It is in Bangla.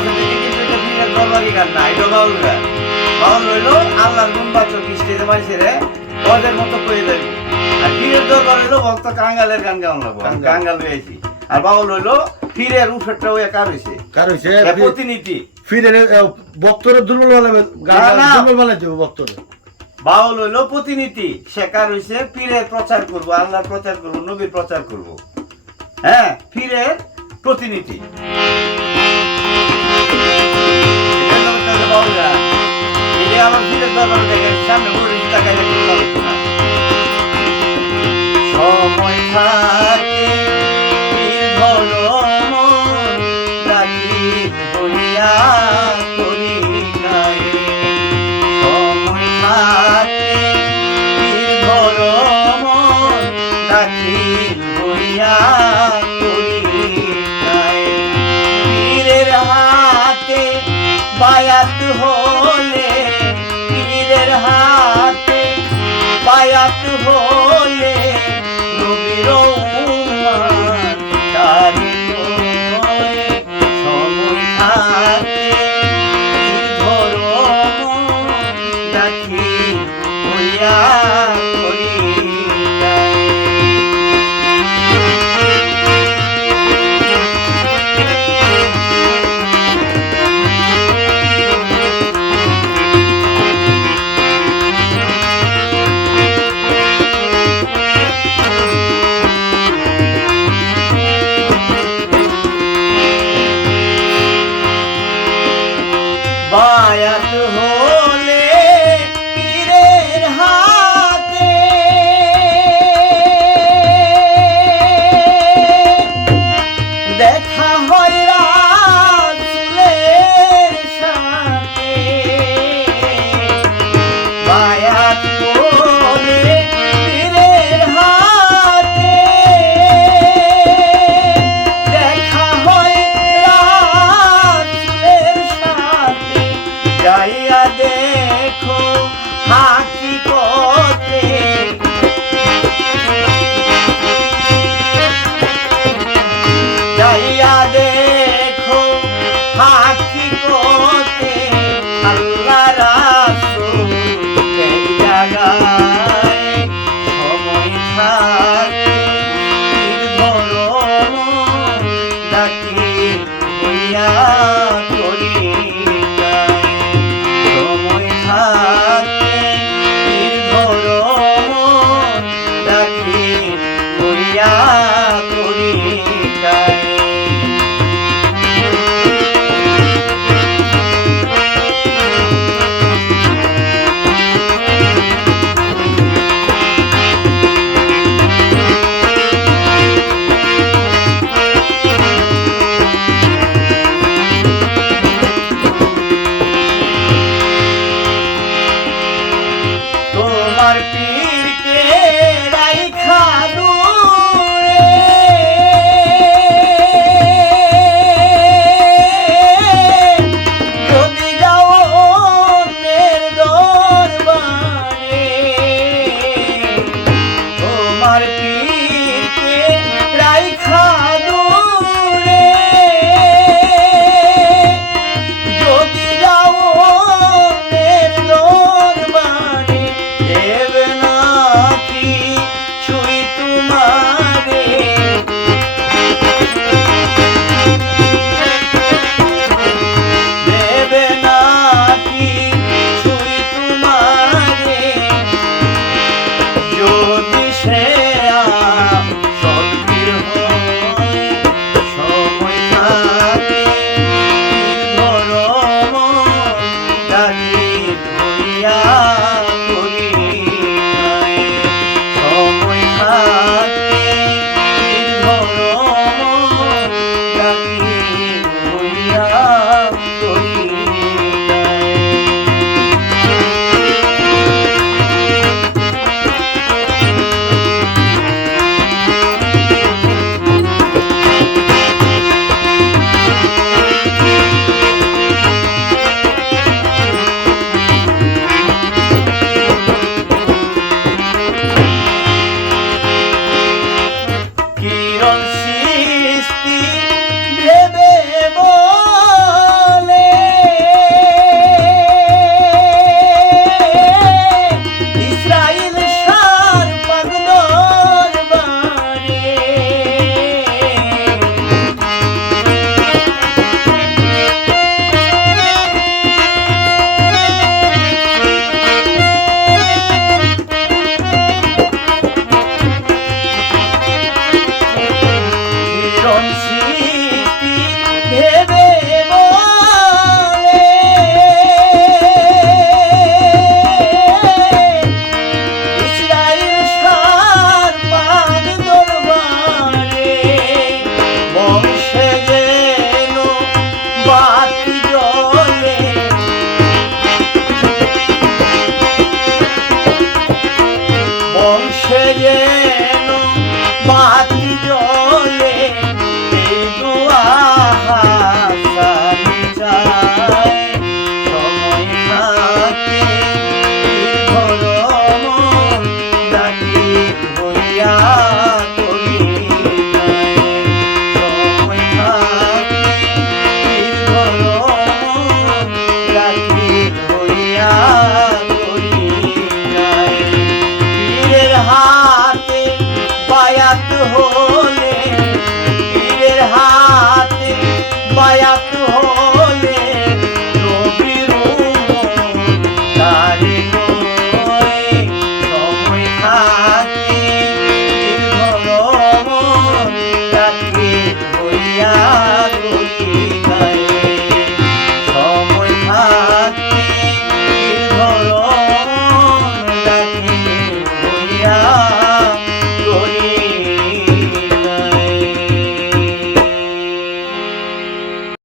কাছে থেকে কিন্তু এটা পীরের দরবারি গান না, এটা বাউল গান। বাউল হইলো আল্লাহর গুণবাচক স্টেজে মাইছেরে ওদের মতো করে দেবে। আর পীরের দরবার হইলো ভক্ত কাঙ্গালের গান গাওয়া লাগবো, কাঙ্গাল গাইছি। আর বাউল হইলো পীরের উপরটা ওই কার হইছে প্রতিনিধি, পীরের ভক্তরা দুর্বল বানাবে, দুর্বল বানাইছে ভক্তরা। বাউল হইলো প্রতিনিধি, সে কার হইছে পীরের প্রচার করবো, আল্লাহর প্রচার করবো, নবীর প্রচার করবো। হ্যাঁ, পীরের প্রতিনিধি। আমার পীরের দরবার দেখে সামনে বড় তাকাইলে সময় থাকে পীর ধরো মন দাখিল হইয়া করি গায়ে। সময় থাকে পীর ধরো মন দাখিল হইয়া করি গায়ে। পীরের হাতে বায়াত হলে, পীরের হাতে বায়াত হলে নবীর উম্মত তারি হয়। সময় থাকে পীর ধরো মন দাখিল হইয়া করি গায়ে। বায়াত হলে পীরের হাতে দেখা হয় রাসূলের সাথে। বায়াত হলে পীরের হাতে দেখা হয় রাসূলের সাথে। যাইয়া দেখো হাকিকতে, যাইয়া দেখো হাকিকতে আল্লাহ রাসূল এই জায়গায়। সময় থাকে পীর ধরো মন দাখিল হইয়া করি গায়ে। সময় থাকে পীর ধরো মন দাখিল হইয়া করি গায়ে। তোমার পীরকে রাইখা দূরে, যদি যাও অন্যের দরবারে। তোমার পীরকে রাইখা দূরে, যদি যাও অন্যের দরবারে। দেবে না যেন বাতি জ্বলে এই দোয়া হাসানি চায় সময় থাকে ধরম ডাকি হইয়া করি নাই সময় থাকে ধরম ডাকি হইয়া করি নাই পীরের হাতে বায়াত হলে পীরের হাতে বায়াত হলে নবীর তারে নয় সময় থাকে ধরম ডাকি হইয়া করি নাই সময় থাকে ধরম ডাকি হইয়া